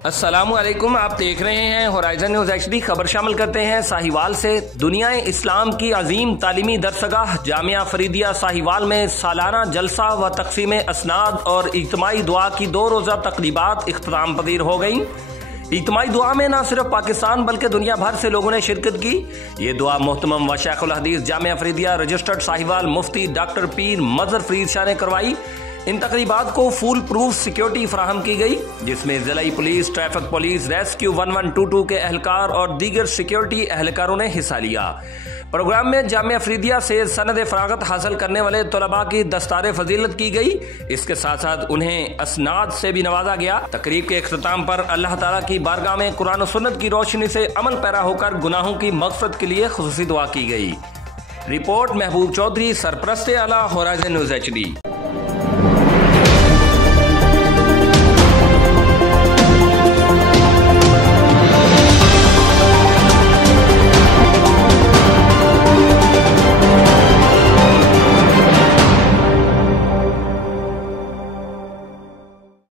अस्सलामुअलैकुम, आप देख रहे हैं होराइजन न्यूज HD। खबर शामिल करते हैं साहिवाल से। दुनिया इस्लाम की अजीम तालीमी दरसगाह जामिया फरीदिया साहिवाल में सालाना जलसा व तकसीम असनाद और इज्तिमाई दुआ की 2 रोज़ा तकरीबात इख्तिताम पजीर हो गई। इज्तिमाई दुआ में न सिर्फ पाकिस्तान बल्कि दुनिया भर से लोगों ने शिरकत की। ये दुआ मोहतरम व शेखुल हदीस जामिया फरीदिया रजिस्टर्ड साहिवाल मुफ्ती डॉक्टर पीर मजहर फरीद शाह ने करवाई। इन तकरीबात को फुल प्रूफ सिक्योरिटी फराहम की गई, जिसमें जिलाई पुलिस, ट्रैफिक पुलिस, रेस्क्यू 1122 के एहलकार और दीगर सिक्योरिटी एहलकारों ने हिस्सा लिया। प्रोग्राम में जामिया फरीदिया से सनद फरागत हासिल करने वाले तलबा की दस्तार फजीलत की गई। इसके साथ साथ उन्हें असनाद से भी नवाजा गया। तकरीब के इख्तिताम पर अल्लाह ताला की बारगाह में कुरान और सुन्नत की रोशनी से अमल पैरा होकर गुनाहों की मग़फ़िरत के लिए खुसूसी दुआ की गई। रिपोर्ट महबूब चौधरी, सरपरस्त आला, होराइजन न्यूज HD।